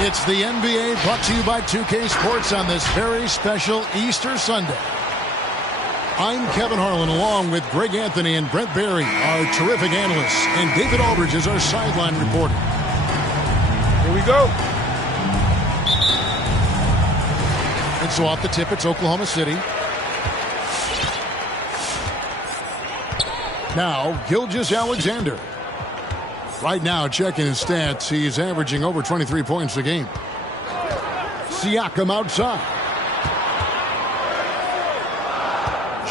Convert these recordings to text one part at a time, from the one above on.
It's the NBA brought to you by 2K Sports on this very special Easter Sunday. I'm Kevin Harlan along with Greg Anthony and Brent Barry, our terrific analysts, and David Aldridge is our sideline reporter. Here we go. And so off the tip, it's Oklahoma City. Now, Gilgeous-Alexander. Right now, checking his stats, he's averaging over 23 points a game. Siakam outside.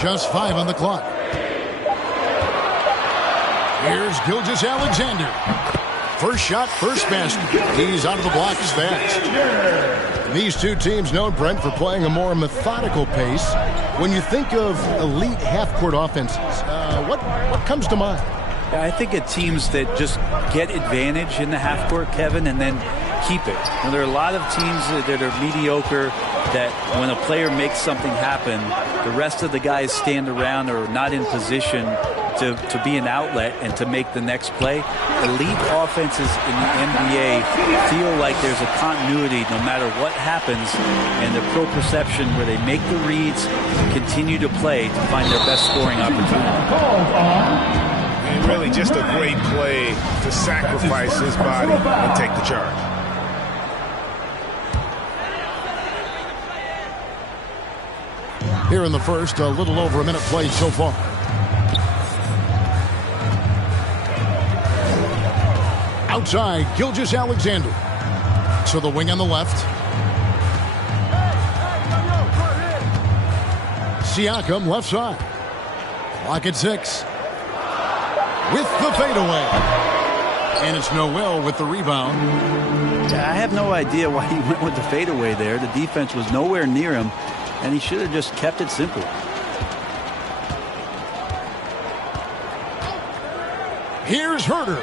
Just 5 on the clock. Here's Gilgeous-Alexander. First shot, first basket. He's out of the blocks fast. These two teams known, Brent, for playing a more methodical pace. When you think of elite half-court offenses, what comes to mind? I think of teams that just get advantage in the half court, Kevin, and then keep it. And there are a lot of teams that are mediocre that when a player makes something happen, the rest of the guys stand around or not in position to be an outlet and to make the next play. Elite offenses in the NBA feel like there's a continuity no matter what happens, and the pro perception where they make the reads, continue to play to find their best scoring opportunity. And really just a great play to sacrifice his body and take the charge. Here in the first, a little over a minute played so far. Outside, Gilgeous-Alexander. To the wing on the left. Siakam left side. Clock at 6. With the fadeaway. And it's Noel with the rebound. I have no idea why he went with the fadeaway there. The defense was nowhere near him, and he should have just kept it simple. Here's Herter.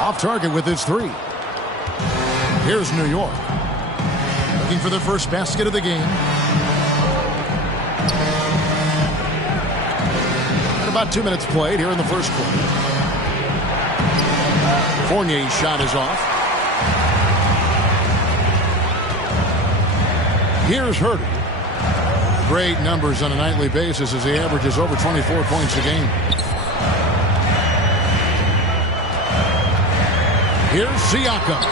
Off target with his 3. Here's New York. Looking for their first basket of the game. About 2 minutes played here in the first quarter. Fournier's shot is off. Here's Herter. Great numbers on a nightly basis as he averages over 24 points a game. Here's Siakam.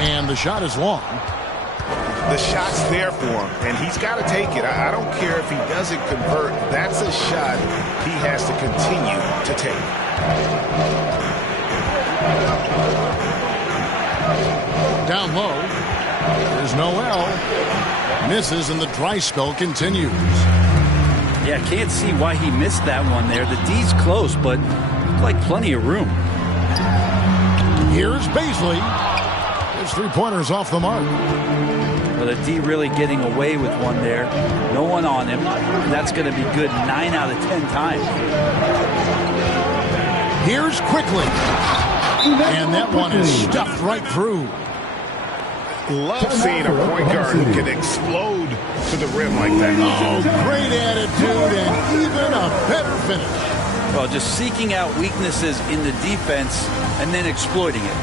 And the shot is long. The shot's there for him, and he's got to take it. I don't care if he doesn't convert. That's a shot he has to continue to take. Down low. There's Noel. Misses, and the dry spell continues. Yeah, can't see why he missed that one there. The D's close, but like plenty of room. Here's Baisley. His three-pointers off the mark. Well, the D really getting away with one there. No one on him. And that's going to be good 9 out of 10 times. Here's Quickly. And that one is stuffed right through. Love seeing a point guard who can explode to the rim like that. Oh, great attitude and even a better finish. Well, just seeking out weaknesses in the defense and then exploiting it.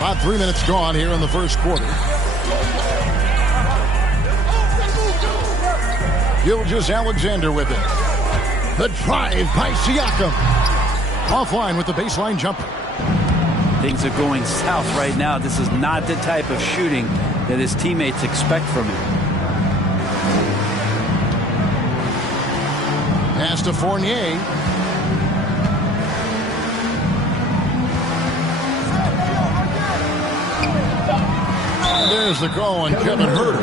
About 3 minutes gone here in the first quarter. Gilgeous-Alexander with it. The drive by Siakam. Offline with the baseline jumper. Things are going south right now. This is not the type of shooting that his teammates expect from him. Pass to Fournier. And there's the call on Kevin Huerter.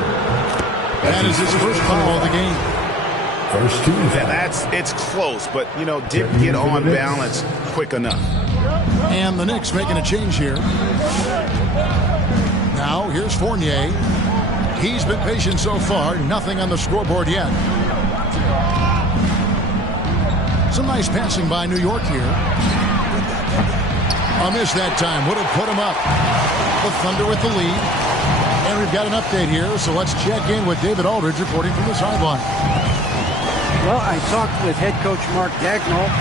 That is his first foul of the game. First team. It's close, but, you know, didn't get on balance quick enough. And the Knicks making a change here. Now, here's Fournier. He's been patient so far. Nothing on the scoreboard yet. Some nice passing by New York here. A miss that time. Would have put him up. The Thunder with the lead. And we've got an update here, so let's check in with David Aldridge reporting from the sideline. Well, I talked with head coach Mark Dagnall.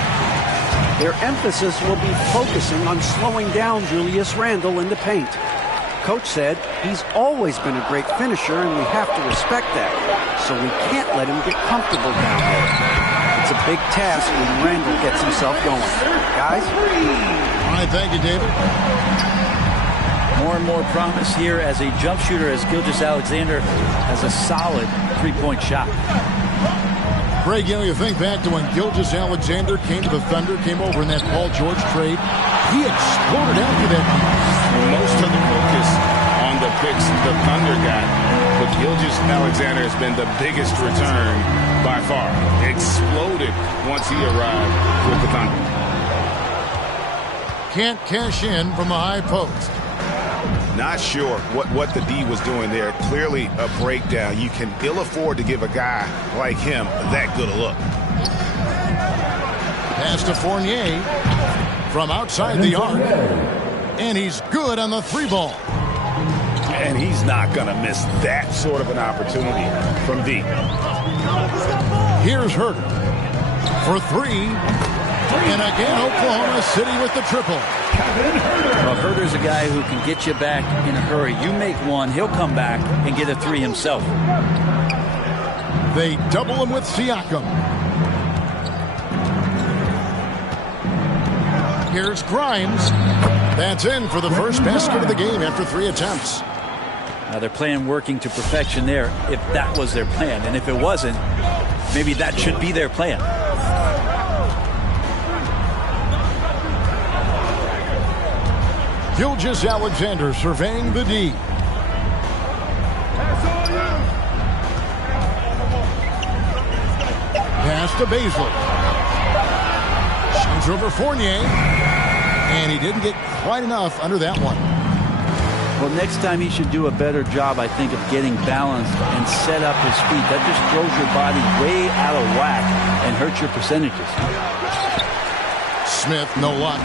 Their emphasis will be focusing on slowing down Julius Randle in the paint. Coach said he's always been a great finisher, and we have to respect that. So we can't let him get comfortable down there. It's a big task when Randle gets himself going. Guys? All right, thank you, David. More and more promise here as a jump shooter, as Gilgeous-Alexander has a solid three-point shot. Greg, you think back to when Gilgeous-Alexander came to the Thunder, came over in that Paul George trade. He exploded after that. Most of the focus on the picks the Thunder got, but Gilgeous-Alexander has been the biggest return by far. Exploded once he arrived with the Thunder. Can't cash in from the high post. Not sure what the D was doing there. Clearly a breakdown. You can ill afford to give a guy like him that good a look. Pass to Fournier from outside the arc. And he's good on the three ball. And he's not going to miss that sort of an opportunity from D. Here's Huerter for three. And again, Oklahoma City with the triple. Well, Huerter's a guy who can get you back in a hurry. You make one, he'll come back and get a three himself. They double him with Siakam. Here's Grimes. That's in for the first basket of the game after 3 attempts. Now they're playing working to perfection there, if that was their plan. And if it wasn't, maybe that should be their plan. Gilgeous-Alexander surveying the D. Pass to Baszler. Shoots over Fournier. And he didn't get quite enough under that one. Well, next time he should do a better job, I think, of getting balanced and set up his feet. That just throws your body way out of whack and hurts your percentages. Smith, no luck.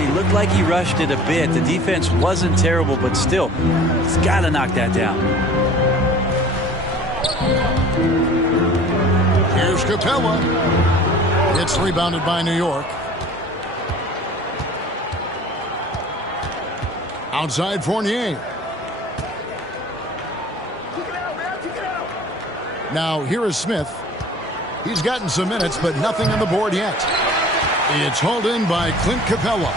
He looked like he rushed it a bit. The defense wasn't terrible, but still, he's got to knock that down. Here's Capella. It's rebounded by New York. Outside Fournier. Now here is Smith. He's gotten some minutes, but nothing on the board yet. It's hauled in by Clint Capella.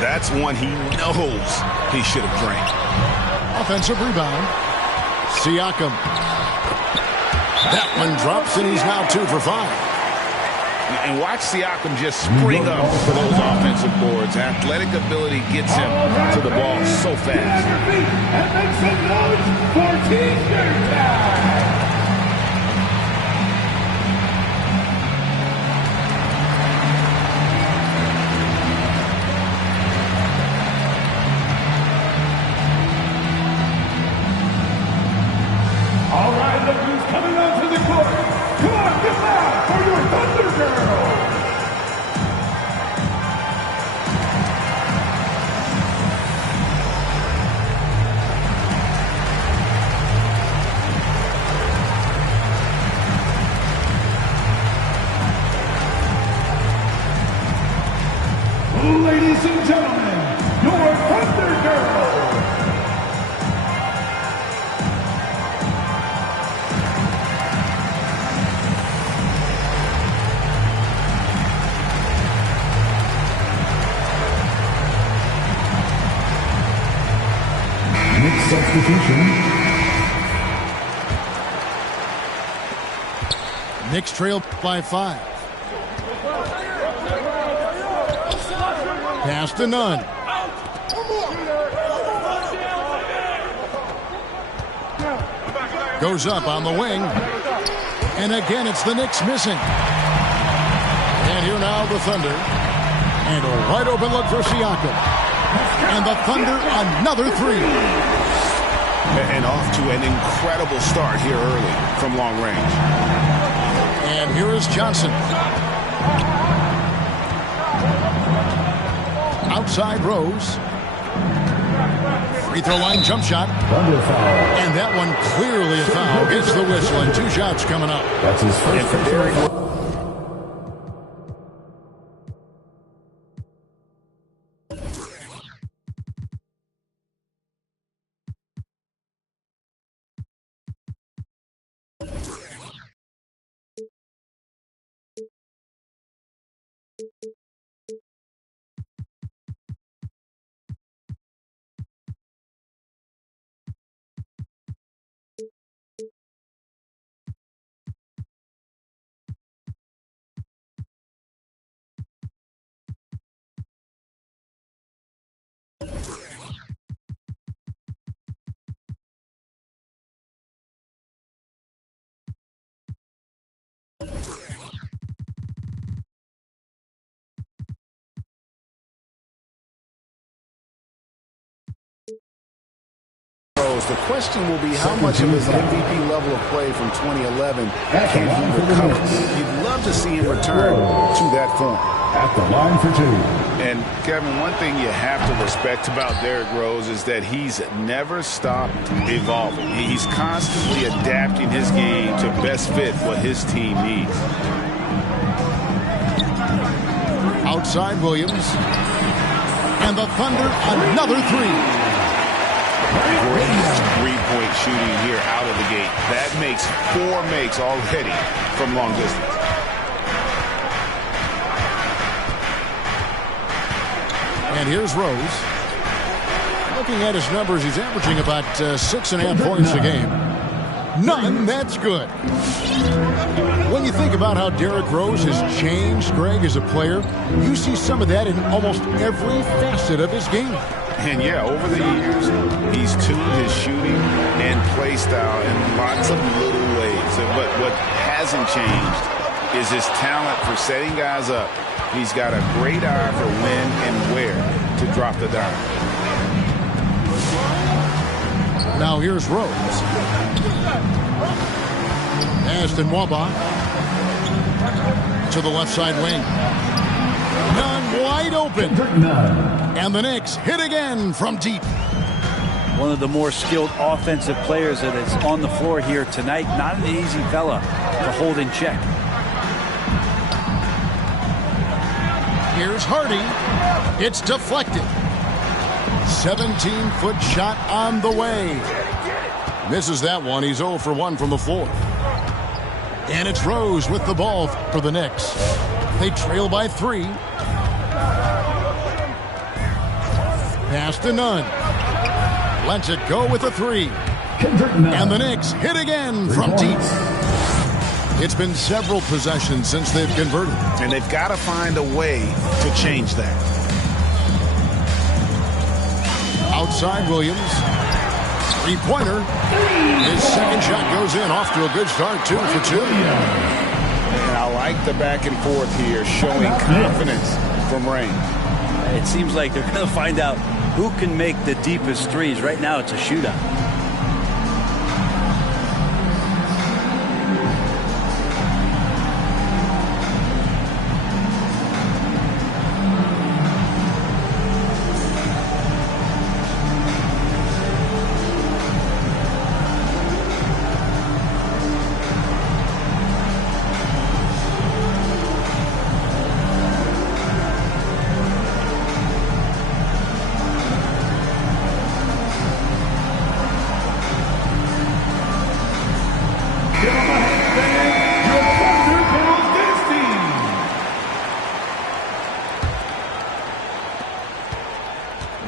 That's one he knows he should have drained. Offensive rebound. Siakam. That one drops, and he's now 2 for 5. And watch Siakam just spring up for those offensive boards. Athletic ability gets him to the ball so fast. And make some noise for T-shirt time. All right, look who's coming onto the court. Come on, get loud for your Thunder Girl. Ladies and gentlemen, your Thunder substitution. Knicks trail by 5. Pass to Nunn. Goes up on the wing. And again, it's the Knicks missing. And here now the Thunder. And a wide open look for Siakam. And the Thunder, another 3. And off to an incredible start here early from long range. And here is Johnson. Outside Rose. Free throw line jump shot. Thunder foul. And that one clearly a foul. Gets the whistle and 2 shots coming up. That's his first. The question will be how much of his MVP level of play from 2011 can he recover. You'd love to see him return to that form. At the line for 2. And, Kevin, one thing you have to respect about Derrick Rose is that he's never stopped evolving. He's constantly adapting his game to best fit what his team needs. Outside Williams. And the Thunder, another 3. Great three-point shooting here out of the gate. That makes 4 makes already from long distance. And here's Rose. Looking at his numbers, he's averaging about 6.5 points a game. None, that's good. When you think about how Derrick Rose has changed, Greg, as a player, you see some of that in almost every facet of his game. And yeah, over the years, he's tuned his shooting and play style in lots of little ways. But what hasn't changed is his talent for setting guys up. He's got a great eye for when and where to drop the dime. Now here's Rose. Aston Wamba to the left side wing. Nunn wide open. And the Knicks hit again from deep. One of the more skilled offensive players that is on the floor here tonight. Not an easy fella to hold in check. Here's Hardy. It's deflected. 17-foot shot on the way. Misses that one. He's 0 for 1 from the floor. And it's Rose with the ball for the Knicks. They trail by 3. Pass to Nunn. Lets it go with a 3. And the Knicks hit again from deep. It's been several possessions since they've converted. And they've got to find a way to change that. Outside Williams. Three-pointer. His second shot goes in. Off to a good start. 2 for 2. And I like the back and forth here, showing confidence from Rain. It seems like they're going to find out who can make the deepest threes. Right now, it's a shootout.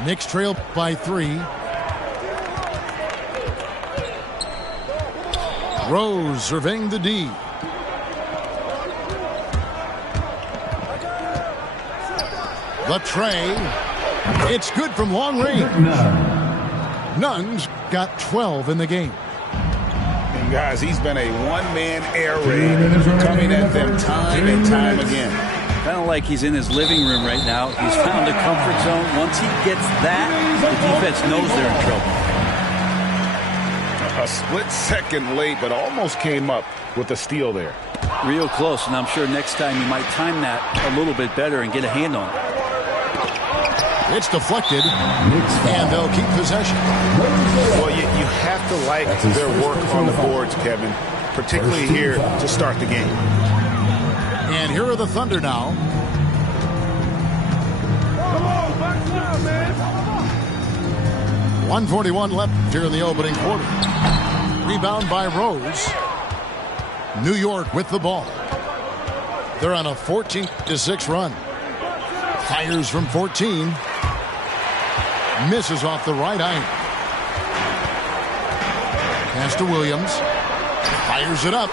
Knicks trail by 3. Rose surveying the D. The tray. It's good from long range. Nunn's got 12 in the game. And guys, he's been a one-man air raid coming at them time and time again. Kind of like he's in his living room right now. He's found a comfort zone. Once he gets that, the defense knows they're in trouble. A split second late, but almost came up with a steal there. Real close, and I'm sure next time you might time that a little bit better and get a hand on it. It's deflected, and they'll keep possession. Well, you have to like their work on the boards, Kevin, particularly here to start the game. And here are the Thunder now. Come on, back down, man. 1:41 left here in the opening quarter. Rebound by Rose. New York with the ball. They're on a 14-6 run. Fires from 14. Misses off the right iron. Pass to Williams. Fires it up.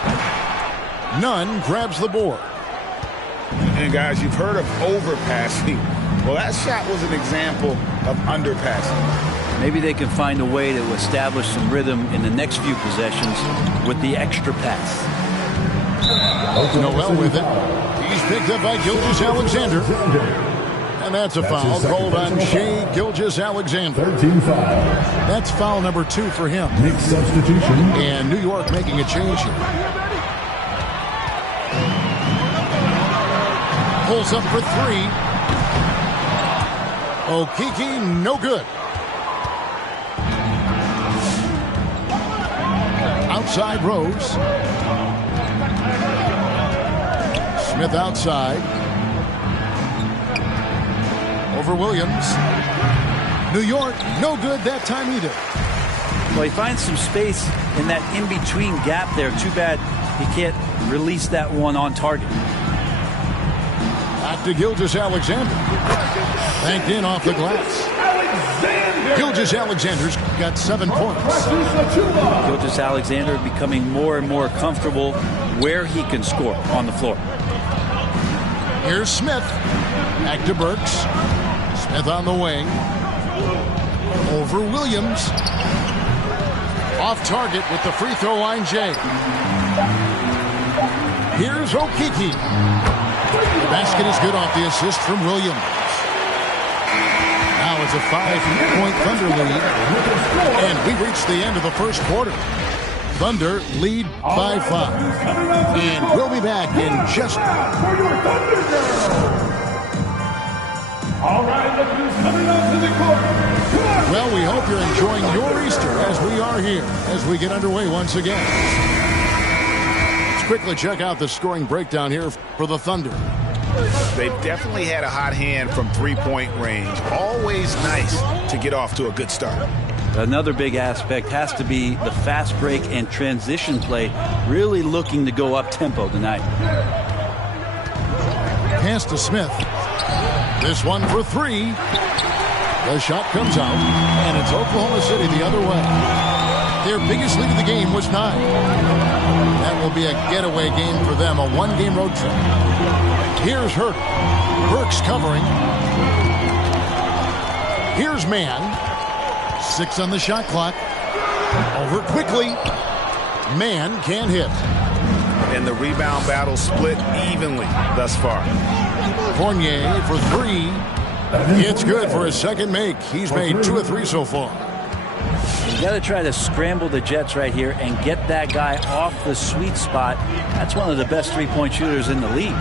Nunn grabs the board. And guys, you've heard of overpassing. Well, that shot was an example of underpassing. Maybe they can find a way to establish some rhythm in the next few possessions with the extra pass. Noel with it. He's picked up by Gilgeous-Alexander. And that's a foul called on Shai Gilgeous-Alexander. 13 foul. That's foul number 2 for him. Knicks substitution. And New York making a change here. Pulls up for 3. Okeke, no good. Outside Rose. Smith outside. Over Williams. New York, no good that time either. Well, he finds some space in that in-between gap there. Too bad he can't release that one on target. Back to Gilgeous-Alexander. Banked in off the glass. Gilgeous-Alexander's got 7 points. Gilgeous-Alexander becoming more and more comfortable where he can score on the floor. Here's Smith. Back to Burks. Smith on the wing. Over Williams. Off target with the free throw line, Jay. Here's Okeke. The basket is good off the assist from Williams. Now it's a 5-point Thunder lead. And we reach the end of the first quarter. Thunder lead by 5. And we'll be back in just... For your Thunder Girl. All right, look who's coming onto the court. Come on. Well, we hope you're enjoying your Easter as we are here, as we get underway once again. Let's quickly check out the scoring breakdown here for the Thunder. They've definitely had a hot hand from three-point range. Always nice to get off to a good start. Another big aspect has to be the fast break and transition play, really looking to go up-tempo tonight. Pass to Smith. This one for 3. The shot comes out, and it's Oklahoma City the other way. Their biggest lead of the game was 9. That will be a getaway game for them, a 1-game road trip. Here's Hurt. Burks covering. Here's Mann. 6 on the shot clock. Over quickly. Mann can't hit. And the rebound battle split evenly thus far. Fournier for 3. It's good for his second make. He's made 2 of 3 so far. You got to try to scramble the Jets right here and get that guy off the sweet spot. That's one of the best three-point shooters in the league.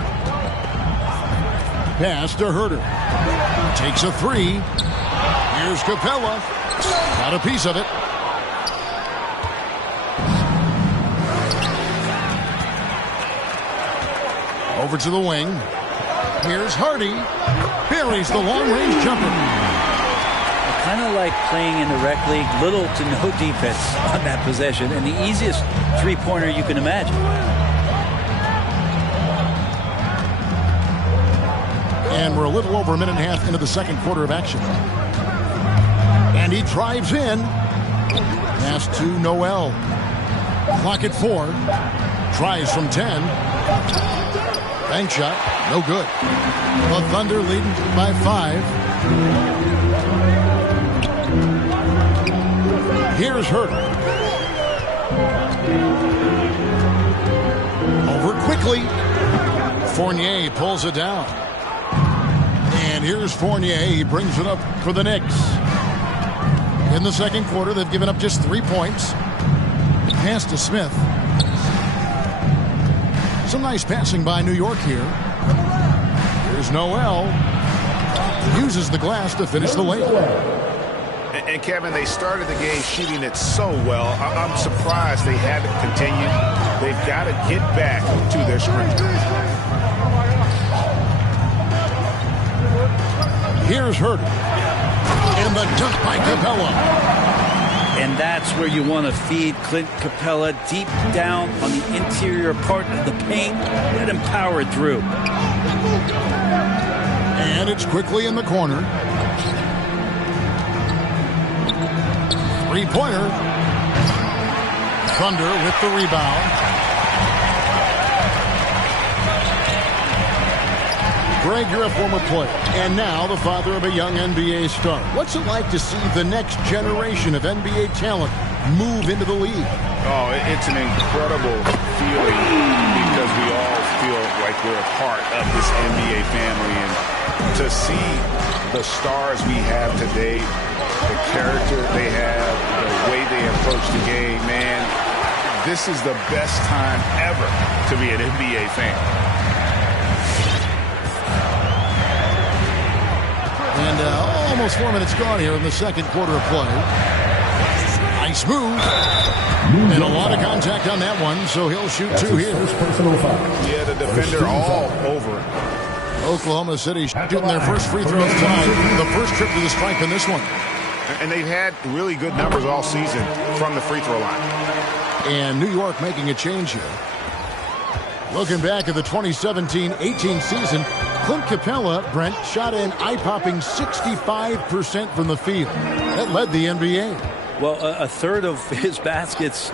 Pass to Herter. Takes a 3. Here's Capella. Got a piece of it. Over to the wing. Here's Hardy. Buries the long-range jumper. Kind of like playing in the rec league, little to no defense on that possession, and the easiest three-pointer you can imagine. And we're a little over a minute and a half into the second quarter of action. And he drives in. Pass to Noel. Clock at 4. Tries from 10. Bank shot. No good. The Thunder leading by 5. Here's Herter. Over quickly. Fournier pulls it down. And here's Fournier. He brings it up for the Knicks. In the second quarter, they've given up just 3 points. Pass to Smith. Some nice passing by New York here. Here's Noel. Uses the glass to finish the layup. And Kevin, they started the game shooting it so well. I'm surprised they haven't continued. They've got to get back to their strength. Here's Herter. And the dunk by Capella. And that's where you want to feed Clint Capella, deep down on the interior part of the paint. Let him power through. And it's quickly in the corner. Three-pointer. Thunder with the rebound. Greg, you're a former player, and now the father of a young NBA star. What's it like to see the next generation of NBA talent move into the league? Oh, it's an incredible feeling because we all feel like we're a part of this NBA family. And to see the stars we have today, the character they have, the way they approach the game, man, this is the best time ever to be an NBA fan. And almost 4 minutes gone here in the second quarter of play. Nice move. And a lot of contact on that one, so he'll shoot 2 here. Yeah, the defender all over it. Oklahoma City shooting their first free throws tonight. The first trip to the stripe in this one. And they've had really good numbers all season from the free throw line. And New York making a change here. Looking back at the 2017-18 season, Clint Capella, Brent, shot an eye-popping 65% from the field. That led the NBA. Well, a third of his baskets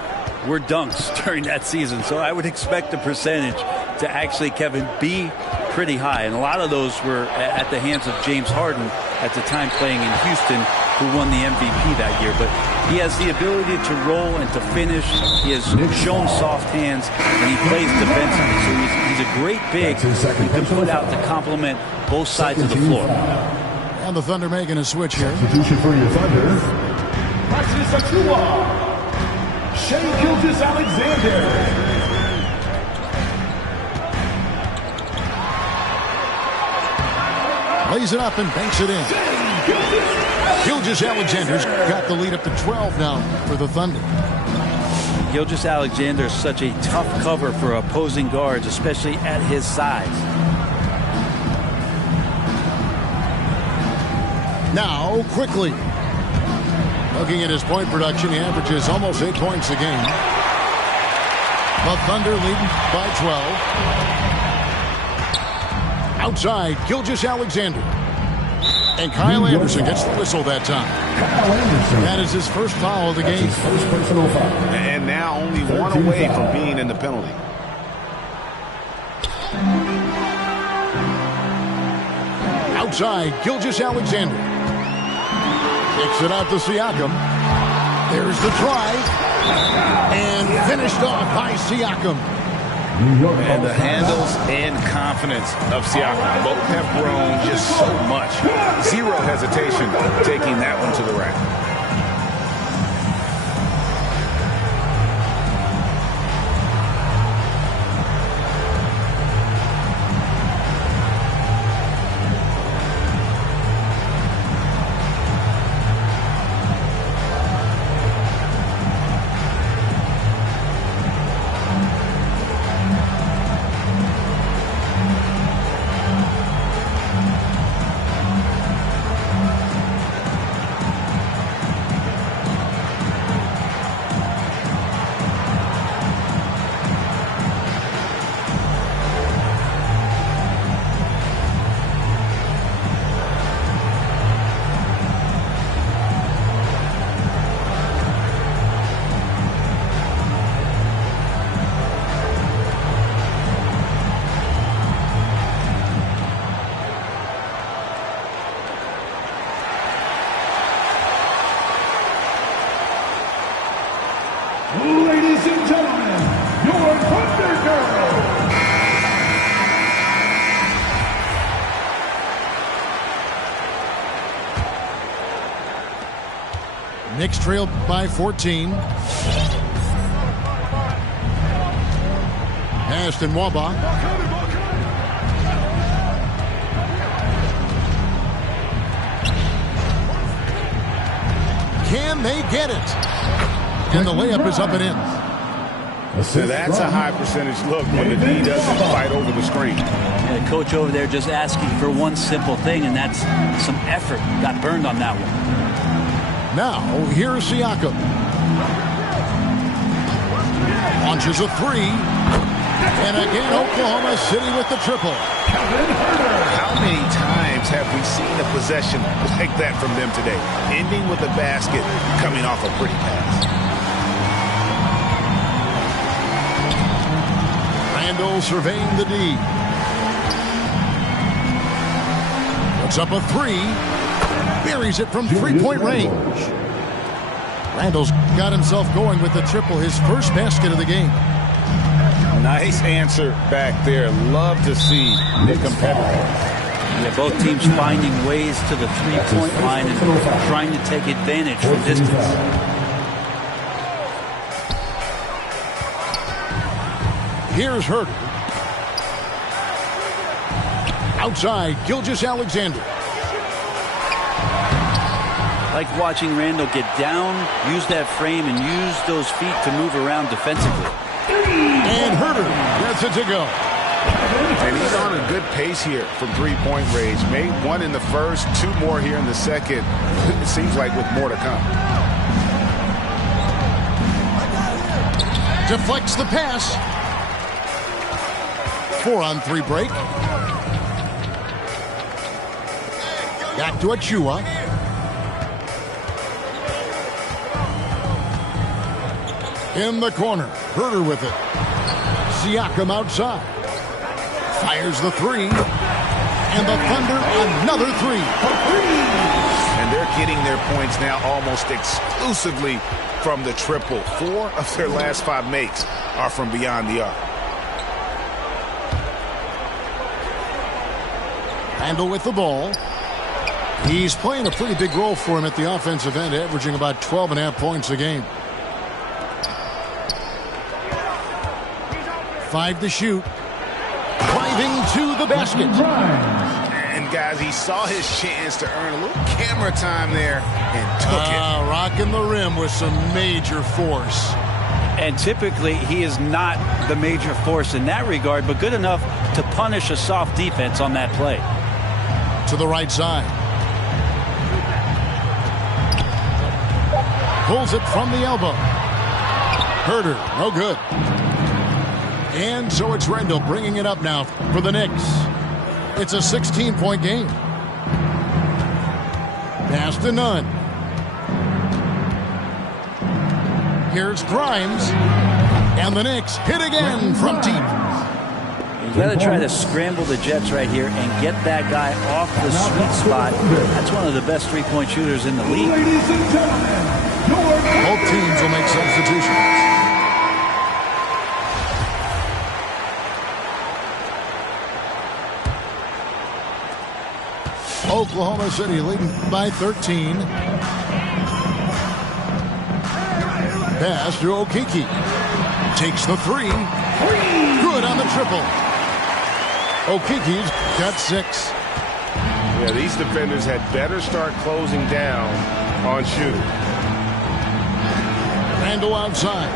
were dunks during that season, so I would expect the percentage to actually, Kevin, be pretty high. And a lot of those were at the hands of James Harden at the time playing in Houston, who won the MVP that year. But he has the ability to roll and to finish. He has shown soft hands, and he plays defensively. So he's a great big who can put out to complement both sides of the floor. And the Thunder making a switch here. Substitution for your Thunder. Practice Achua. Shea Gilgeous-Alexander. Lays it up and banks it in. Gilgeous-Alexander's got the lead up to 12 now for the Thunder. Gilgeous-Alexander is such a tough cover for opposing guards, especially at his size. Now, quickly. Looking at his point production, he averages almost 8 points a game. The Thunder leading by 12. Outside, Gilgeous-Alexander. And Kyle Anderson gets the whistle that time. That is his first foul of the game. First personal foul. And now only one away from being in the penalty. Outside, Gilgeous-Alexander. Kicks it out to Siakam. There's the try. And finished off by Siakam. And the handles and confidence of Siakam both have grown just so much. Zero hesitation taking that one to the rack. Knicks trail by 14. Passed and Waba. Can they get it? And the layup is up and in. So that's a high percentage look when the D doesn't fight over the screen. Yeah, the coach over there just asking for one simple thing, and that's some effort. Got burned on that one. Now, here's Siakam. Launches a three. And again, Oklahoma City with the triple. How many times have we seen a possession like that from them today? Ending with a basket, coming off a pretty pass. Randall surveying the D. Puts up a three. Buries it from three-point range. Randall's got himself going with the triple, his first basket of the game. Nice answer back there. Love to see the competitor. Yeah, both teams finding ways to the three-point line and trying to take advantage from distance. Here's Herter. Outside, Gilgeous-Alexander. Like watching Randall get down, use that frame, and use those feet to move around defensively. And Herter gets it to go. And he's on a good pace here from three-point range. Made one in the first, two more here in the second. It seems like with more to come. Deflects the pass. 4-on-3 break. Back to Achua. In the corner, Herter with it. Siakam outside. Fires the three. And the Thunder, another three. And they're getting their points now almost exclusively from the triple. 4 of their last 5 makes are from beyond the arc. Randall with the ball. He's playing a pretty big role for him at the offensive end, averaging about 12.5 points a game. 5 to shoot. Driving to the basket. And guys, he saw his chance to earn a little camera time there and took it. Rocking the rim with some major force. And typically, he is not the major force in that regard, but good enough to punish a soft defense on that play. To the right side. Pulls it from the elbow. Herter, no good. And so it's Randall bringing it up now for the Knicks. It's a 16-point game. Pass to none. Here's Grimes. And the Knicks hit again from deep. You got to try to scramble the Jets right here and get that guy off the sweet spot. That's one of the best three-point shooters in the league. Ladies and gentlemen, Both teams will make substitutions. Oklahoma City leading by 13. Pass to Okeke. Takes the three. Good on the triple. Okeke's got 6. Yeah, these defenders had better start closing down on shooting. Randall outside.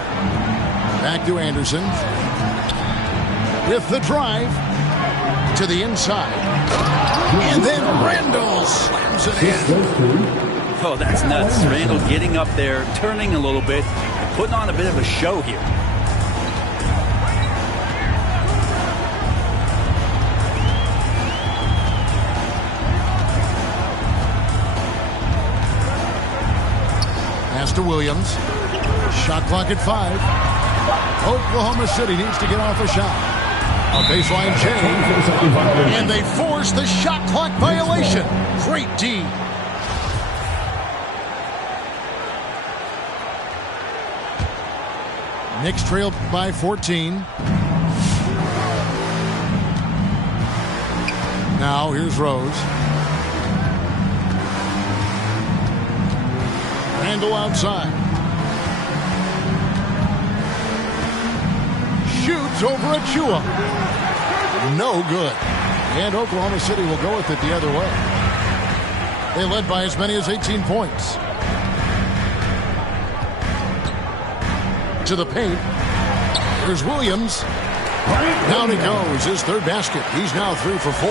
Back to Anderson. With the drive. To the inside. And then Randall slams it in. Oh, that's nuts. Randall getting up there, turning a little bit, putting on a bit of a show here. Pass to Williams. Shot clock at 5. Oklahoma City needs to get off a shot. A baseline change. And they force the shot clock violation. Great D. Knicks trailed by 14. Now here's Rose. Randall outside. Shoots over Achua. No good. And Oklahoma City will go with it the other way. They led by as many as 18 points. To the paint. Here's Williams. Down he goes. His third basket. He's now 3 for 4.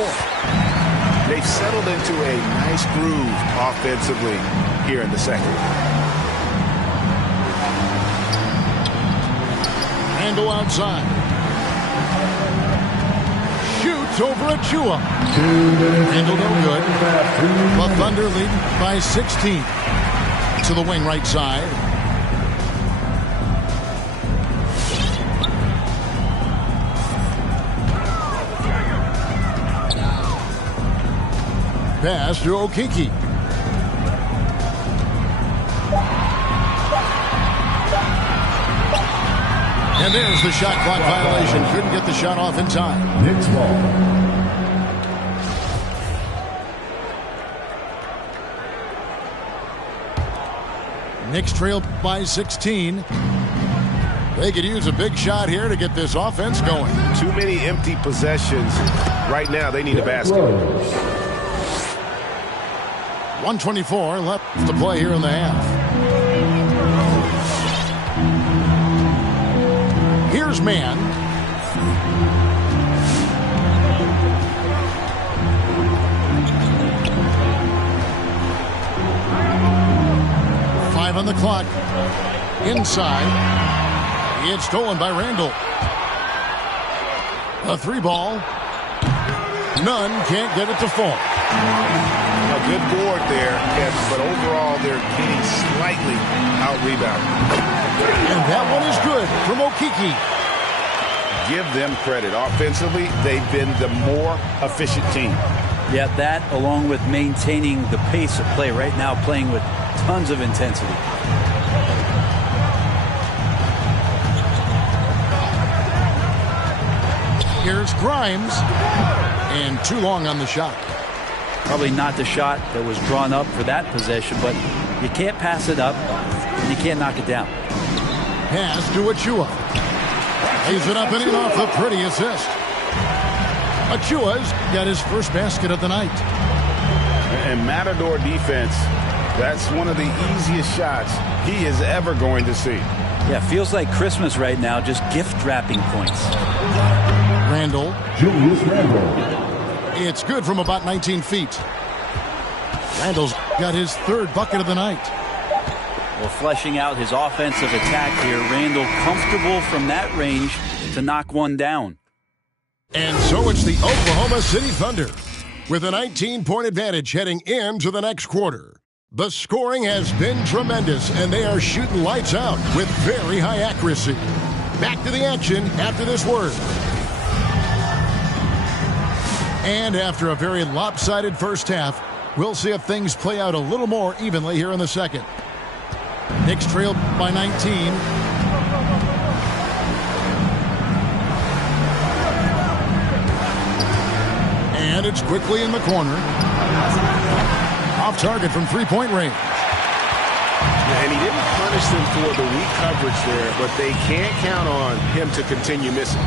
They've settled into a nice groove offensively here in the second. Randall outside. Shoots over Achua. Randall no good. The Thunder leading by 16. To the wing right side. Pass to Okeke. And there's the shot clock violation. Couldn't get the shot off in time. Knicks ball. Knicks trail by 16. They could use a big shot here to get this offense going. Too many empty possessions. Right now, they need a basket. 1:24 left to play here in the half. Here's man. Five on the clock. Inside. It's stolen by Randall. A 3 ball. None, can't get it to fall. A good board there, but overall they're getting slightly out-rebounded. And that one is good from Okeke. Give them credit. Offensively, they've been the more efficient team. Yeah, that along with maintaining the pace of play right now, playing with tons of intensity. Here's Grimes. And too long on the shot. Probably not the shot that was drawn up for that possession, but you can't pass it up, and you can't knock it down. Pass to Achua. Lays it up and in off the pretty assist. Achua's got his first basket of the night. And Matador defense, that's one of the easiest shots he is ever going to see. Yeah, feels like Christmas right now, just gift wrapping points. Randall. Julius Randall. It's good from about 19 feet. Randall's got his third bucket of the night. Well, fleshing out his offensive attack here, Randall comfortable from that range to knock one down. And so it's the Oklahoma City Thunder with a 19-point advantage heading into the next quarter. The scoring has been tremendous, and they are shooting lights out with very high accuracy. Back to the action after this word. And after a very lopsided first half, we'll see if things play out a little more evenly here in the second. Knicks trailed by 19. And it's quickly in the corner. Off target from three-point range. And he didn't punish them for the weak coverage there, but they can't count on him to continue missing.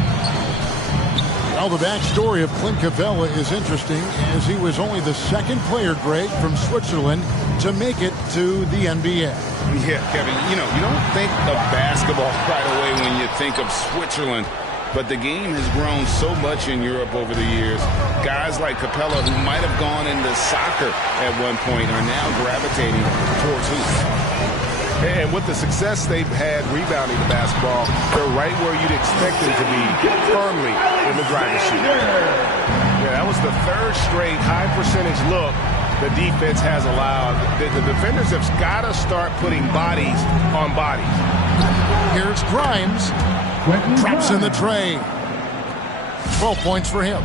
Well, the backstory of Clint Capella is interesting, as he was only the second player, Greg, from Switzerland to make it to the NBA. Yeah, Kevin, you don't think of basketball right away when you think of Switzerland, but the game has grown so much in Europe over the years. Guys like Capella, who might have gone into soccer at one point, are now gravitating towards hoops. And with the success they've had rebounding the basketball, they're right where you'd expect them to be, firmly in the driver's seat. Yeah, that was the third straight high-percentage look the defense has allowed. The defenders have got to start putting bodies on bodies. Here's Grimes. Traps in the tray. 12 points for him.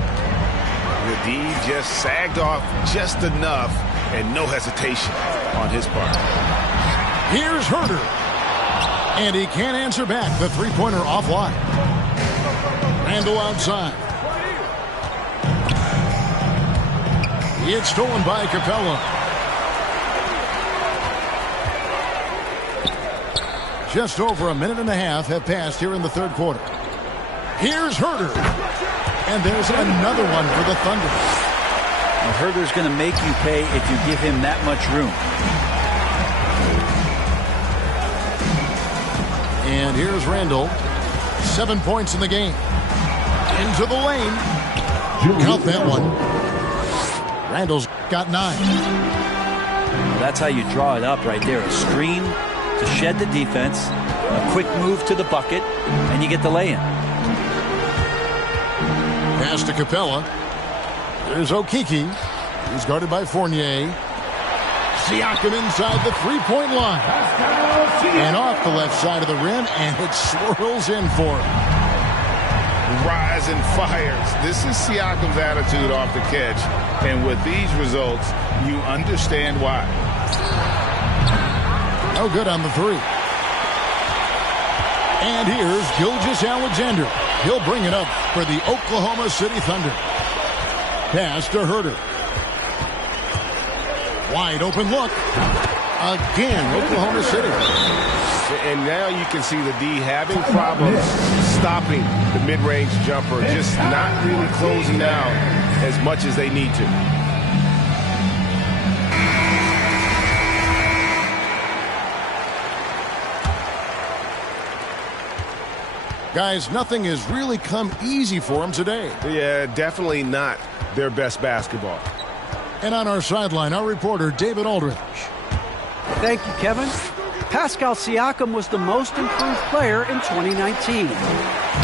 The D just sagged off just enough, and no hesitation on his part. Here's Herter. And he can't answer back. The three-pointer offline. Randall outside. It's stolen by Capella. Just over a minute and a half have passed here in the third quarter. Here's Herter. And there's another one for the Thunder. Well, Herter's going to make you pay if you give him that much room. And here's Randall. 7 points in the game. Into the lane. Count that one. Randall's got 9. That's how you draw it up right there. A screen to shed the defense, a quick move to the bucket, and you get the lay-in. Pass to Capella. There's Okeke. He's guarded by Fournier. Siakam inside the three-point line. And off the left side of the rim, and it swirls in for him. Rise and fires. This is Siakam's attitude off the catch. And with these results, you understand why. No good on the three. And here's Gilgeous-Alexander. He'll bring it up for the Oklahoma City Thunder. Pass to Herter. Wide open look. Again, Oklahoma City. And now you can see the D having problems stopping the mid-range jumper, just not really closing down as much as they need to. Guys, nothing has really come easy for them today. Yeah, definitely not their best basketball. And on our sideline, our reporter, David Aldridge. Thank you, Kevin. Pascal Siakam was the most improved player in 2019.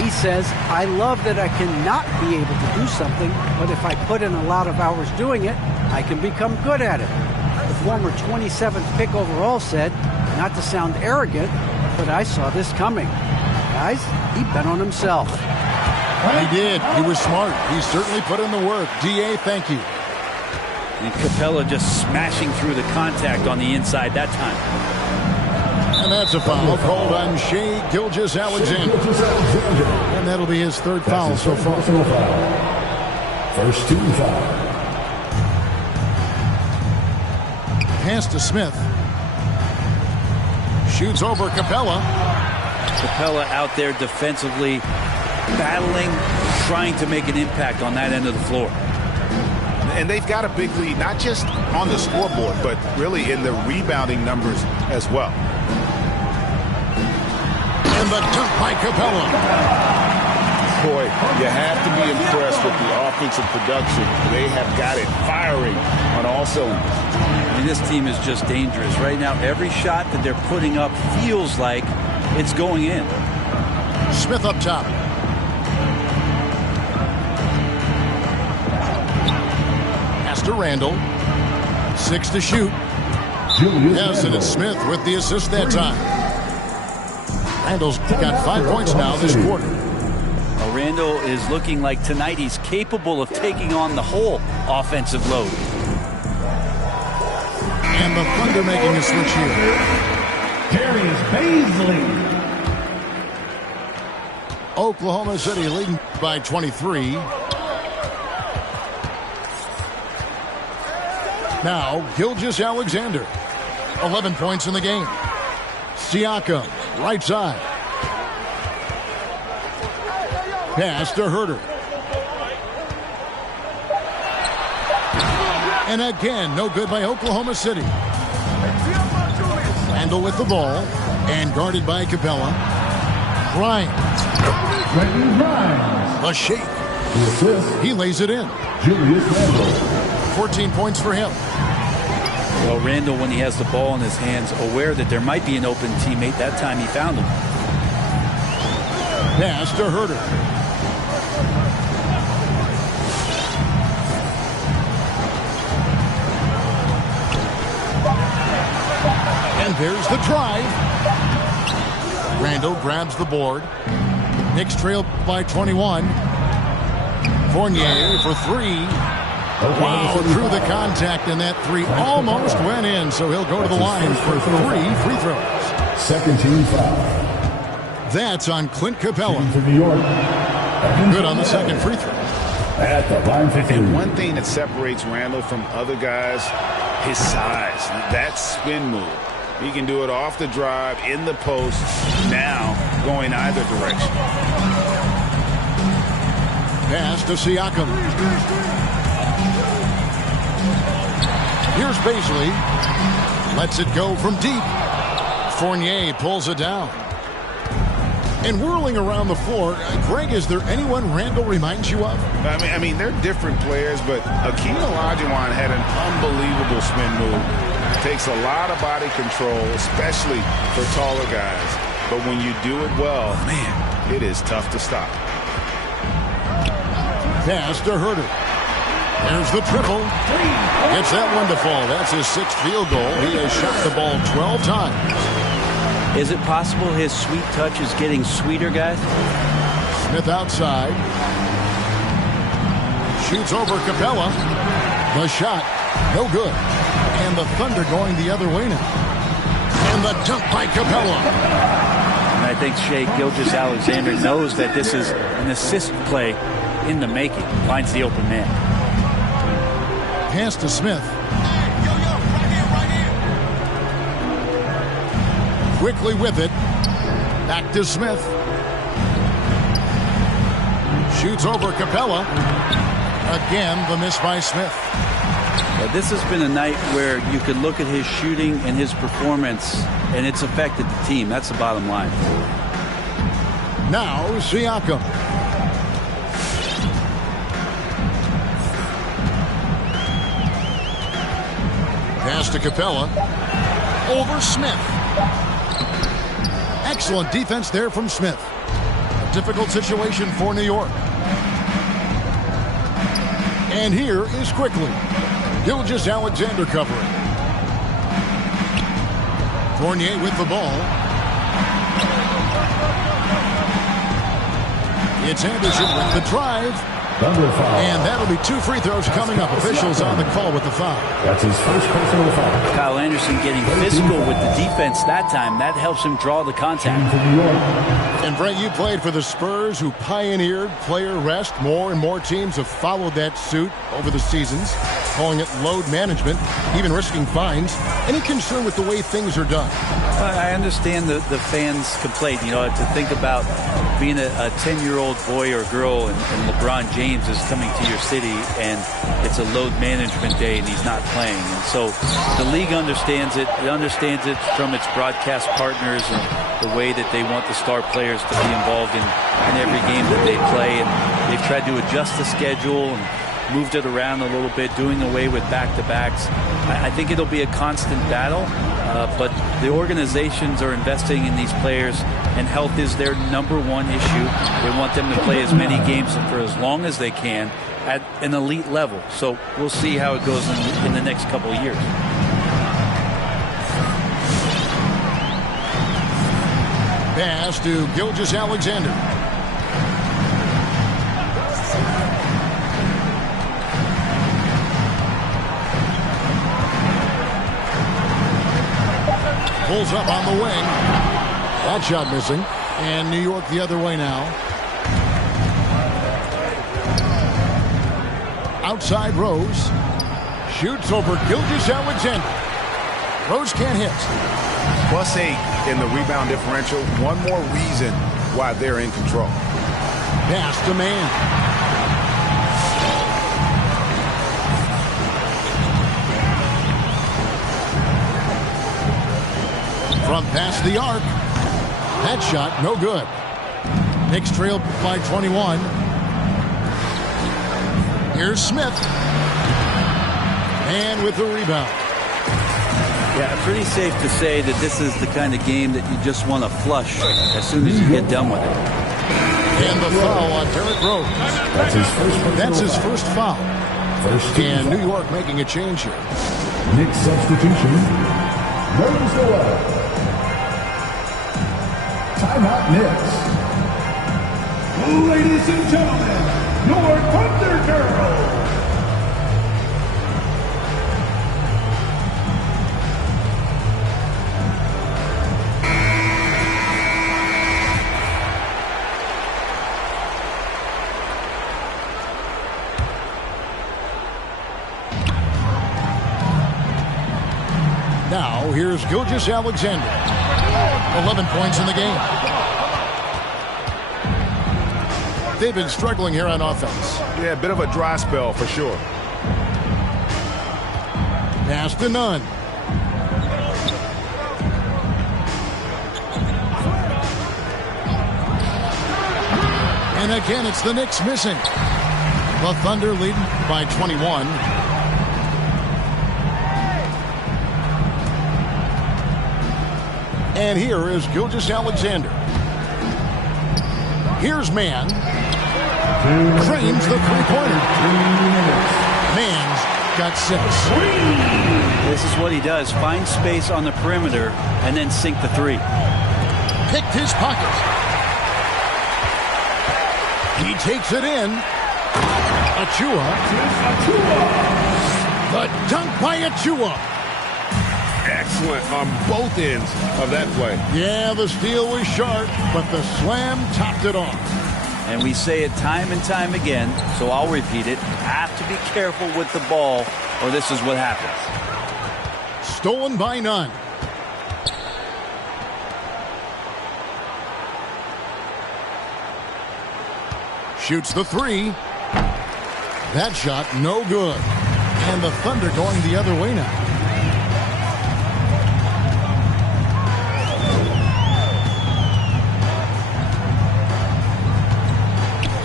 He says, I love that I cannot be able to do something, but if I put in a lot of hours doing it, I can become good at it. The former 27th pick overall said, not to sound arrogant, but I saw this coming. Guys, he bet on himself. He did. He was smart. He certainly put in the work. D.A., thank you. And Capella just smashing through the contact on the inside that time. And that's a foul called on Shai Gilgeous-Alexander. And that'll be his third foul so far. First team foul. Pass to Smith. Shoots over Capella. Capella out there defensively, battling, trying to make an impact on that end of the floor. And they've got a big lead, not just on the scoreboard, but really in the rebounding numbers as well. And the dunk by Capella. Boy, you have to be impressed with the offensive production. They have got it firing on all cylinders. I mean, this team is just dangerous. Right now, every shot that they're putting up feels like it's going in. Smith up top. Pass to Randall. 6 to shoot. Yes, and it's Smith with the assist that time. Randall's got 5 points now this quarter. Well, Randall is looking like tonight he's capable of taking on the whole offensive load. And the Thunder making a switch here. Darius Bazley. Oklahoma City leading by 23. Now, Gilgeous-Alexander. 11 points in the game. Siakam, right side. Pass to Herter. And again, no good by Oklahoma City. Randall with the ball. And guarded by Capella. Bryant. A shake. He lays it in. 14 points for him. Well, Randall, when he has the ball in his hands, aware that there might be an open teammate, that time he found him. Pass to Herter. And there's the drive. Randall grabs the board. Knicks trail by 21. Fournier for 3. Wow, through the contact, and that 3 almost went in, so he'll go to the line for 3 free throws. Second team foul. That's on Clint Capella. For New York. Good on the second free throw. At the line for And one thing that separates Randall from other guys, his size. That spin move. He can do it off the drive, in the post, now going either direction. Pass to Siakam. Here's Paisley. Lets it go from deep. Fournier pulls it down. And whirling around the floor, Greg, is there anyone Randall reminds you of? I mean, they're different players, but Hakeem Olajuwon had an unbelievable spin move. Takes a lot of body control, especially for taller guys. But when you do it well, man, it is tough to stop. Pass to Herter. There's the triple. Gets that one to fall. That's his 6th field goal. He has shot the ball 12 times. Is it possible his sweet touch is getting sweeter, guys? Smith outside. Shoots over Capella. The shot, no good. And the Thunder going the other way now. And the dunk by Capella. And I think Shai Gilgeous-Alexander knows that this is an assist play in the making. Finds the open man. Pass to Smith. Quickly with it. Back to Smith. Shoots over Capella. Again, the miss by Smith. This has been a night where you could look at his shooting and his performance, and it's affected the team. That's the bottom line. Now, Siakam. Pass to Capella. Over Smith. Excellent defense there from Smith. A difficult situation for New York. And here is quickly Gilgeous-Alexander covering. Fournier with the ball. It's Anderson with the drive. And that'll be 2 free throws coming up. Officials on the call with the foul. That's his first personal foul. Kyle Anderson getting physical with the defense that time. That helps him draw the contact. And Brent, you played for the Spurs, who pioneered player rest. More and more teams have followed that suit over the seasons, calling it load management, even risking fines. Any concern with the way things are done? I understand the fans' complaint. You know, to think about being a 10-year-old boy or girl and LeBron James is coming to your city and it's a load management day and he's not playing. And so the league understands it. It understands it from its broadcast partners and the way that they want the star players to be involved in every game that they play. And they've tried to adjust the schedule and moved it around a little bit, doing away with back-to-backs. I think it'll be a constant battle, but the organizations are investing in these players, and health is their #1 issue. They want them to play as many games for as long as they can at an elite level. So we'll see how it goes in the next couple of years. Pass to Gilgeous-Alexander. Pulls up on the wing. That shot missing. And New York the other way now. Outside Rose. Shoots over Gilgeous-Alexander. Rose can't hit. +8 in the rebound differential. One more reason why they're in control. Pass to man. From past the arc. That shot, no good. Knicks trail by 21. Here's Smith. And with the rebound. Yeah, pretty safe to say that this is the kind of game that you just want to flush as soon as you get done with it. And the foul on Derrick Rose. That's his first foul. And New York making a change here. Knicks substitution. Rose away. Timeout Knicks. Ladies and gentlemen, your Thunder Girls. Now, here's Gilgeous-Alexander. 11 points in the game. They've been struggling here on offense. Yeah, a bit of a dry spell for sure. Pass to Nunn. And again, it's the Knicks missing. The Thunder leading by 21. And here is Gilgeous-Alexander. Here's Mann. Drains the three-pointer. Mann's got 6. This is what he does. Find space on the perimeter and then sink the 3. Picked his pocket. He takes it in. Achua. The dunk by Achua. Excellent on both ends of that play. Yeah, the steal was sharp, but the slam topped it off. And we say it time and time again, so I'll repeat it. Have to be careful with the ball, or this is what happens. Stolen by Nunn. Shoots the 3. That shot no good. And the Thunder going the other way now.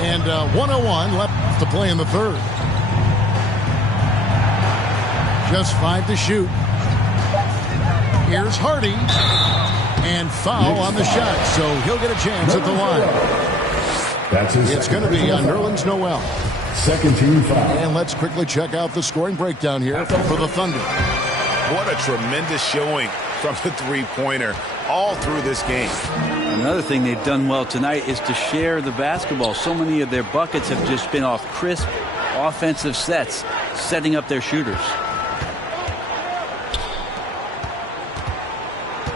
And 1:01 left to play in the third. Just 5 to shoot. Here's Hardy. And foul on the shot, so he'll get a chance at the line. It's going to be on Nerlens Noel. Second team foul. And let's quickly check out the scoring breakdown here for the Thunder. What a tremendous showing from the three-pointer all through this game. Another thing they've done well tonight is to share the basketball. So many of their buckets have just been off crisp offensive sets, setting up their shooters.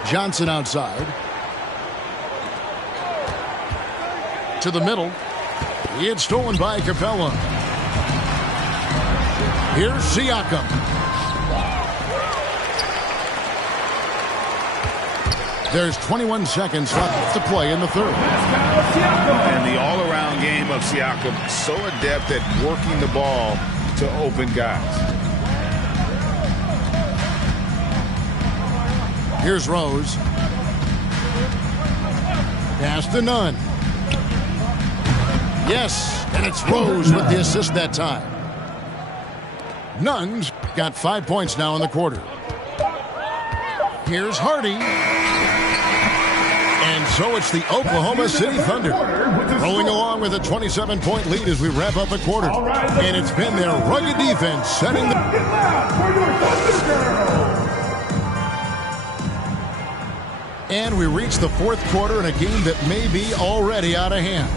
Johnson outside. To the middle. It's stolen by Capella. Here's Siakam. There's 21 seconds left to play in the third. And the all-around game of Siakam, so adept at working the ball to open guys. Here's Rose. Pass to Nunn. Yes, and it's Rose with the assist that time. Nunn's got 5 points now in the quarter. Here's Hardy. And so it's the Oklahoma City Thunder rolling along with a 27-point lead as we wrap up a quarter. And it's been their rugged defense setting the... And we reach the fourth quarter in a game that may be already out of hand.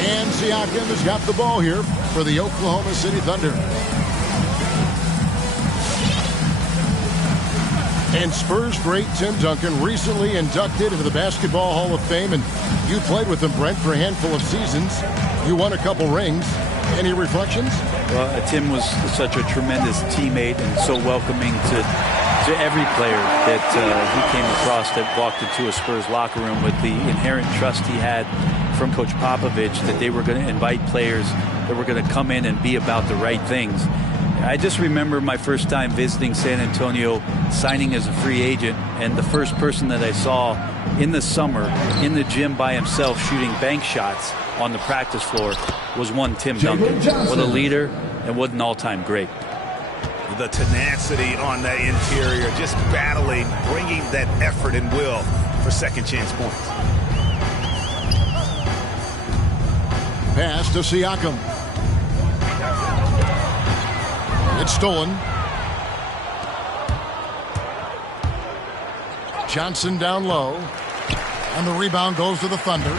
And Siakam has got the ball here for the Oklahoma City Thunder. And Spurs great Tim Duncan recently inducted into the Basketball Hall of Fame, and you played with him, Brent, for a handful of seasons. You won a couple rings. Any reflections? Well, Tim was such a tremendous teammate and so welcoming to every player that he came across that walked into a Spurs locker room, with the inherent trust he had from Coach Popovich that they were going to invite players that were going to come in and be about the right things. I just remember my first time visiting San Antonio, signing as a free agent, and the first person that I saw in the summer in the gym by himself shooting bank shots on the practice floor was one Tim Duncan. What a leader and what an all-time great. The tenacity on that interior, just battling, bringing that effort and will for second chance points. Pass to Siakam. It's stolen. Johnson down low. And the rebound goes to the Thunder.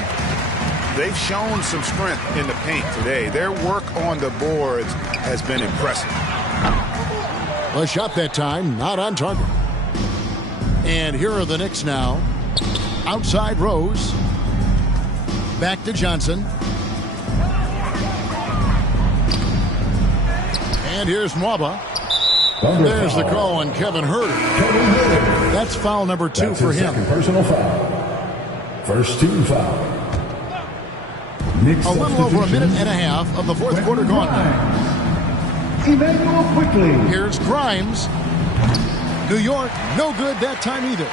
They've shown some strength in the paint today. Their work on the boards has been impressive. A shot that time, not on target. And here are the Knicks now. Outside Rose. Back to Johnson. And here's Mwaba. There's the call on Kevin Huerter. That's foul number 2 for him. Personal foul. First team foul. Knicks a little over a minute and a half of the fourth quarter gone now. Emmanuel quickly. Here's Grimes. New York, no good that time either.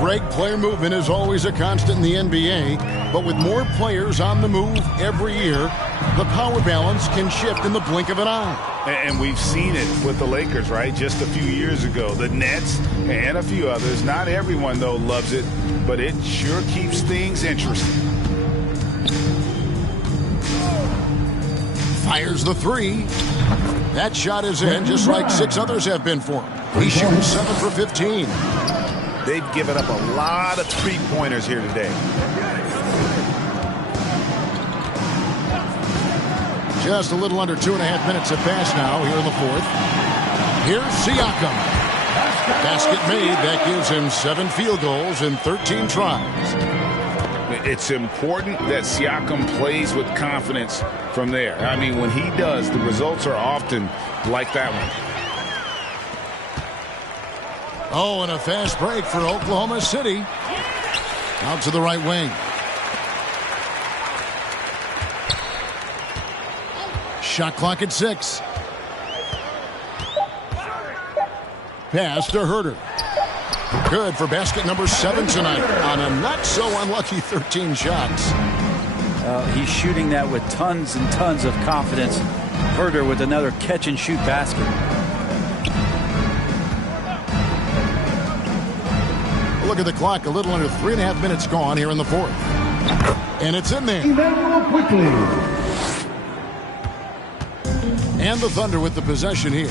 Greg, player movement is always a constant in the NBA, but with more players on the move every year, the power balance can shift in the blink of an eye. And we've seen it with the Lakers, right? Just a few years ago. The Nets and a few others. Not everyone, though, loves it, but it sure keeps things interesting. Fires the 3. That shot is in, just like 6 others have been for him. He shoots 7 for 15. They've given up a lot of three-pointers here today. Just a little under 2.5 minutes have passed now here in the fourth. Here's Siakam. Basket made. That gives him 7 field goals in 13 tries. It's important that Siakam plays with confidence from there. I mean, when he does, the results are often like that one. Oh, and a fast break for Oklahoma City. Out to the right wing. Shot clock at 6. Pass to Huerter. Good for basket number 7 tonight on a not so unlucky 13 shots. He's shooting that with tons and tons of confidence. Huerter with another catch and shoot basket. Look at the clock, a little under 3.5 minutes gone here in the fourth. And it's in there. Emmanuel quickly. And the Thunder with the possession here.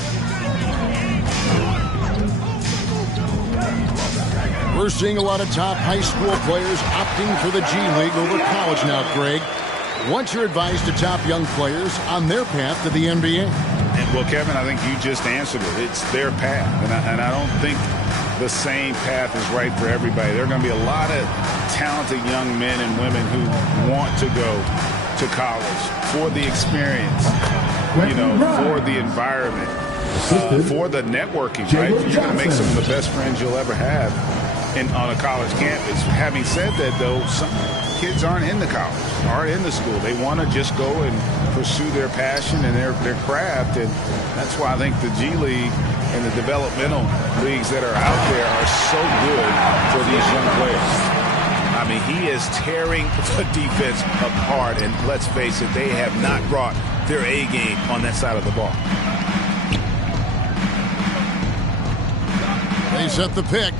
We're seeing a lot of top high school players opting for the G League over college now, Craig. What's your advice to top young players on their path to the NBA? Well, Kevin, I think you just answered it. It's their path. And I don't think the same path is right for everybody. There are going to be a lot of talented young men and women who want to go to college for the experience, you know, for the environment, for the networking, right? You're going to make some of the best friends you'll ever have on a college campus. Having said that, though, some kids aren't in the college, aren't in the school. They want to just go and pursue their passion and their craft, and that's why I think the G League and the developmental leagues that are out there are so good for these young players. I mean, he is tearing the defense apart, and let's face it, they have not brought their A game on that side of the ball. They set the pick.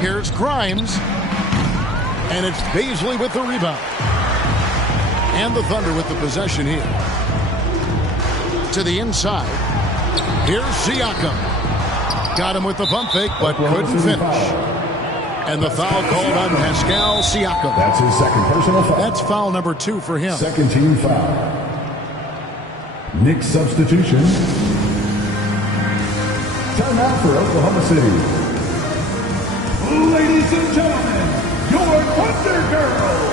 Here's Grimes. And it's Beasley with the rebound. And the Thunder with the possession here. To the inside. Here's Siakam. Got him with the pump fake, but couldn't finish. And the foul called on Pascal Siakam. That's his second personal foul. That's foul number 2 for him. Second team foul. Knicks substitution. Timeout for Oklahoma City. Ladies and gentlemen, your Thunder Girls.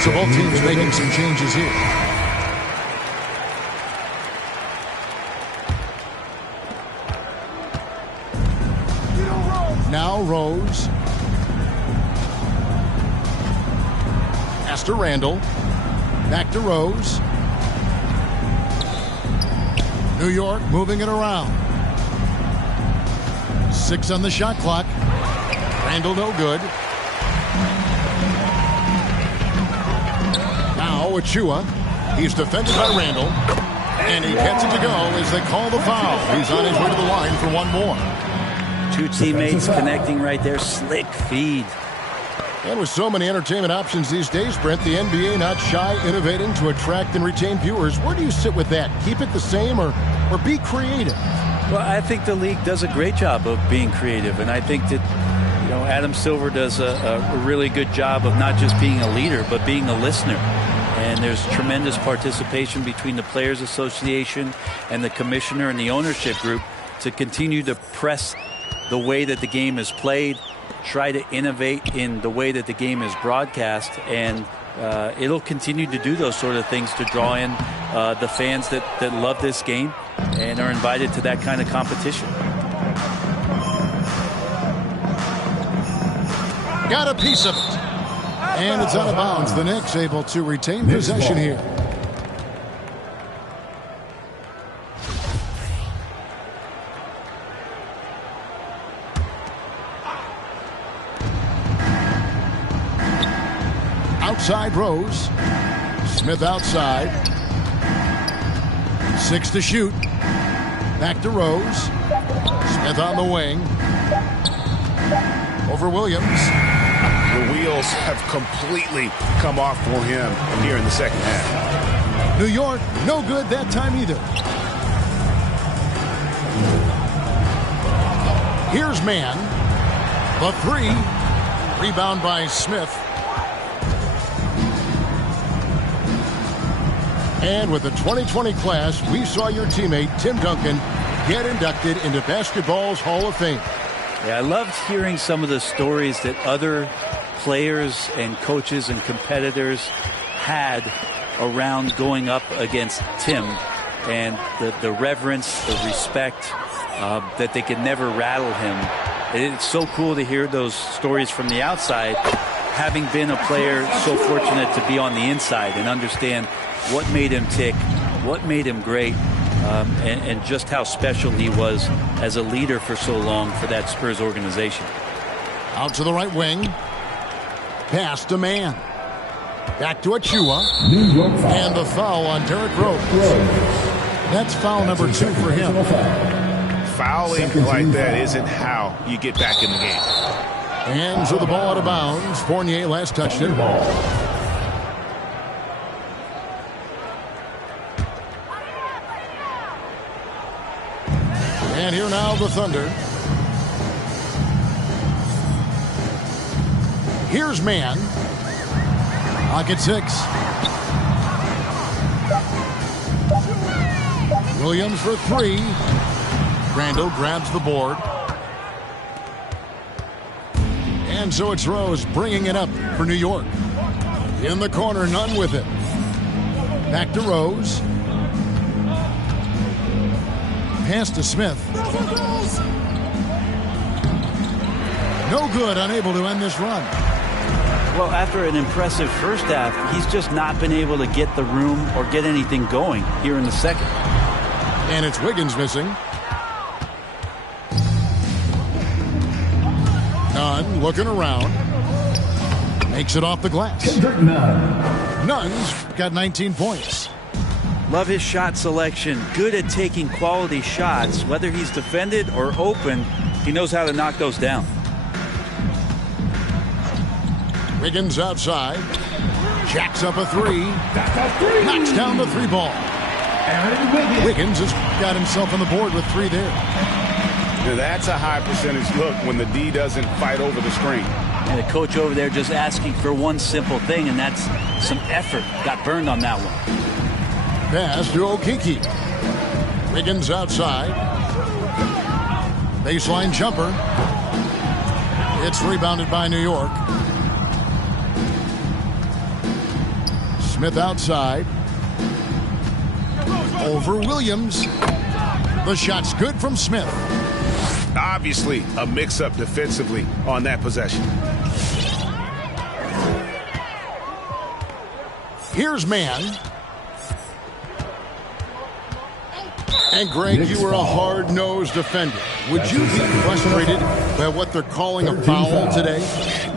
So both teams making some changes here. Now Rose. Pass to Randall. Back to Rose. New York moving it around. 6 on the shot clock. Randall no good. Now Achua. He's defended by Randall. And he gets it to go as they call the foul. He's on his way to the line for one more. 2 teammates connecting right there. Slick feed. And with so many entertainment options these days, Brent, the NBA not shy innovating to attract and retain viewers. Where do you sit with that? Keep it the same or be creative? Well, I think the league does a great job of being creative, and I think that Adam Silver does a really good job of not just being a leader, but being a listener. And there's tremendous participation between the Players Association and the commissioner and the ownership group to continue to press the way that the game is played, try to innovate in the way that the game is broadcast, and it'll continue to do those sort of things to draw in the fans that love this game and are invited to that kind of competition. Got a piece of it. And it's out of bounds. The Knicks able to retain possession here. Outside Rose. Smith outside. 6 to shoot. Back to Rose. Smith on the wing. Over Williams. The wheels have completely come off for him here in the second half. New York, no good that time either. Here's Mann. The 3. Rebound by Smith. And with the 2020 class, we saw your teammate, Tim Duncan, get inducted into basketball's Hall of Fame. Yeah, I loved hearing some of the stories that other players and coaches and competitors had around going up against Tim, and the reverence, the respect, that they could never rattle him. It's so cool to hear those stories from the outside, having been a player so fortunate to be on the inside and understand what made him tick, what made him great, and just how special he was as a leader for so long for that Spurs organization. Out to the right wing. Pass to Mann. Back to Achua. And the foul on Derrick Rose. That's foul number 2 for him. Fouling like that isn't how you get back in the game. Hands of the ball out of bounds. Fournier last touched it. And here now the Thunder. Here's Mann. Clock at 6. Williams for 3. Randall grabs the board. And so it's Rose bringing it up for New York. In the corner, Nunn with it. Back to Rose. Pass to Smith. No good, unable to end this run. Well, after an impressive first half, he's just not been able to get the room or get anything going here in the second. And it's Wiggins missing. Nunn looking around. Makes it off the glass. Nunn's got 19 points. Love his shot selection. Good at taking quality shots. Whether he's defended or open, he knows how to knock those down. Wiggins outside. Jacks up a 3. Knocks down the 3 ball. Wiggins has got himself on the board with 3 there. Now that's a high percentage look when the D doesn't fight over the screen. And the coach over there just asking for one simple thing, and that's some effort. Got burned on that one. Pass to Okeke. Wiggins outside. Baseline jumper. It's rebounded by New York. Smith outside. Over Williams. The shot's good from Smith. Obviously a mix-up defensively on that possession. Here's Mann. And Greg, you were a hard-nosed defender. Would you be frustrated by what they're calling a foul today?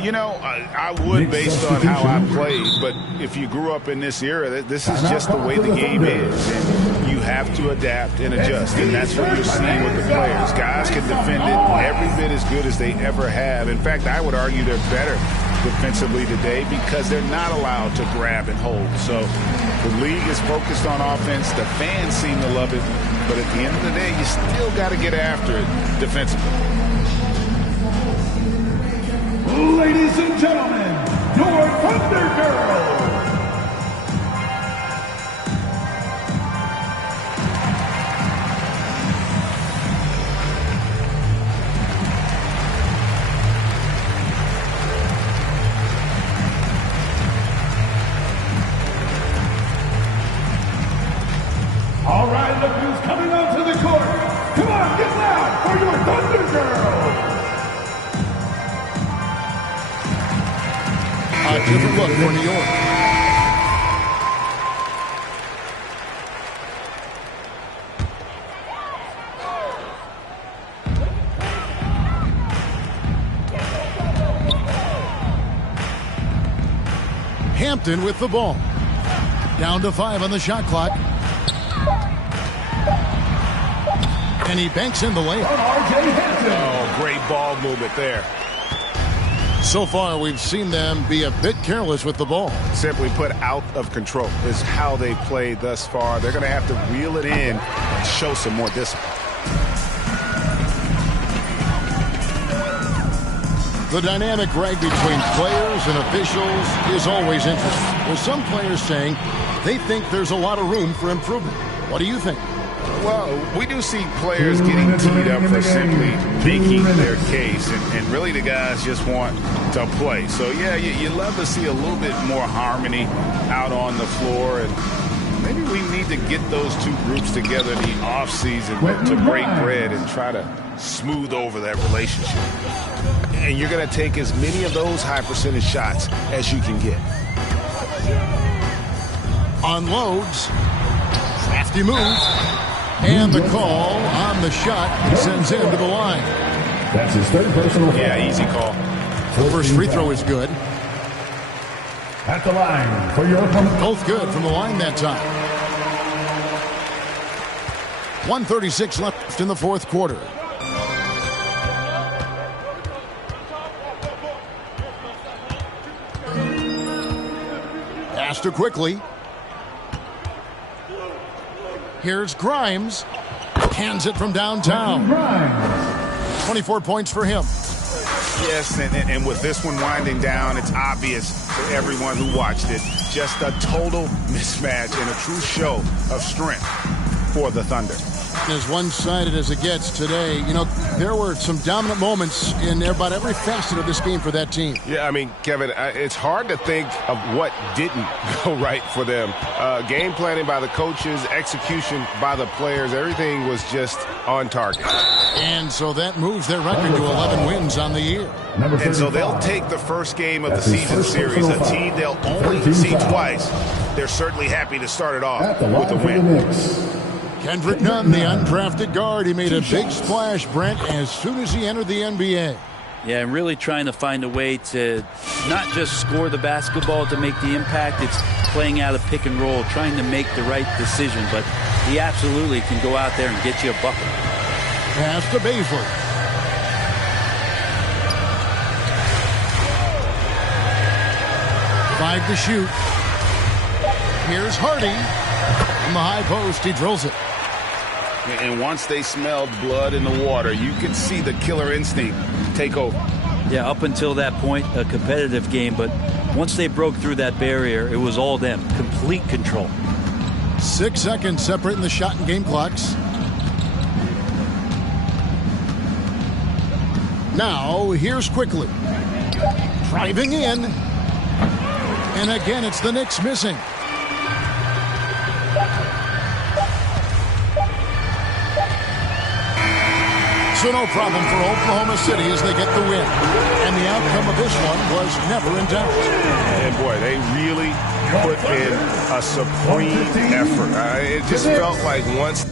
You know, I would based on how I played, but if you grew up in this era, this is just the way the game is. And you have to adapt and adjust, and that's what you're seeing with the players. Guys can defend it every bit as good as they ever have. In fact, I would argue they're better defensively today because they're not allowed to grab and hold. So the league is focused on offense. The fans seem to love it. But at the end of the day, you still got to get after it defensively. Ladies and gentlemen, your Thunder Girls. All right, look who's coming onto the court. Come on, get loud for your Thunder Girls. A different look for New York. Hampton with the ball. Down to 5 on the shot clock. And he banks in the layup. Oh, great ball movement there. So far, we've seen them be a bit careless with the ball. Simply put, out of control is how they played thus far. They're going to have to reel it in and show some more discipline. The dynamic rag between players and officials is always interesting, with some players saying they think there's a lot of room for improvement. What do you think? Well, we do see players getting teed up for simply making their case, and really the guys just want to play. So, yeah, you love to see a little bit more harmony out on the floor, and maybe we need to get those two groups together in the offseason to break bread and try to smooth over that relationship. And you're going to take as many of those high-percentage shots as you can get. Unloads. Crafty move. And the call on the shot sends him to the line. That's his third personal foul. Yeah, easy call. The first free throw is good. At the line for your opponent. Both good from the line that time. 1:36 left in the fourth quarter. Pass to quickly. Here's Grimes. Hands it from downtown. 24 points for him. Yes, and with this one winding down, it's obvious for everyone who watched it. Just a total mismatch and a true show of strength for the Thunder. As one-sided as it gets today, you know, there were some dominant moments in about every facet of this game for that team. Yeah, I mean, Kevin, it's hard to think of what didn't go right for them. Game planning by the coaches, execution by the players, everything was just on target. And so that moves their record to 11 wins on the year. And so they'll take the first game of the season series, a team they'll only see twice. They're certainly happy to start it off with a win. Kendrick Nunn, the undrafted guard, he made a big splash, Brent, as soon as he entered the NBA. Yeah, and really trying to find a way to not just score the basketball to make the impact. It's playing out a pick and roll, trying to make the right decision. But he absolutely can go out there and get you a bucket. Pass to Baszler. Five to shoot. Here's Hardy. From the high post, he drills it. And once they smelled blood in the water, you could see the killer instinct take over. Yeah, up until that point, a competitive game. But once they broke through that barrier, it was all them. Complete control. 6 seconds separating the shot and game clocks. Now, here's quickly. Driving in. And again, it's the Knicks missing. So no problem for Oklahoma City as they get the win. And the outcome of this one was never in doubt. And boy, they really put in a supreme effort. It just felt like once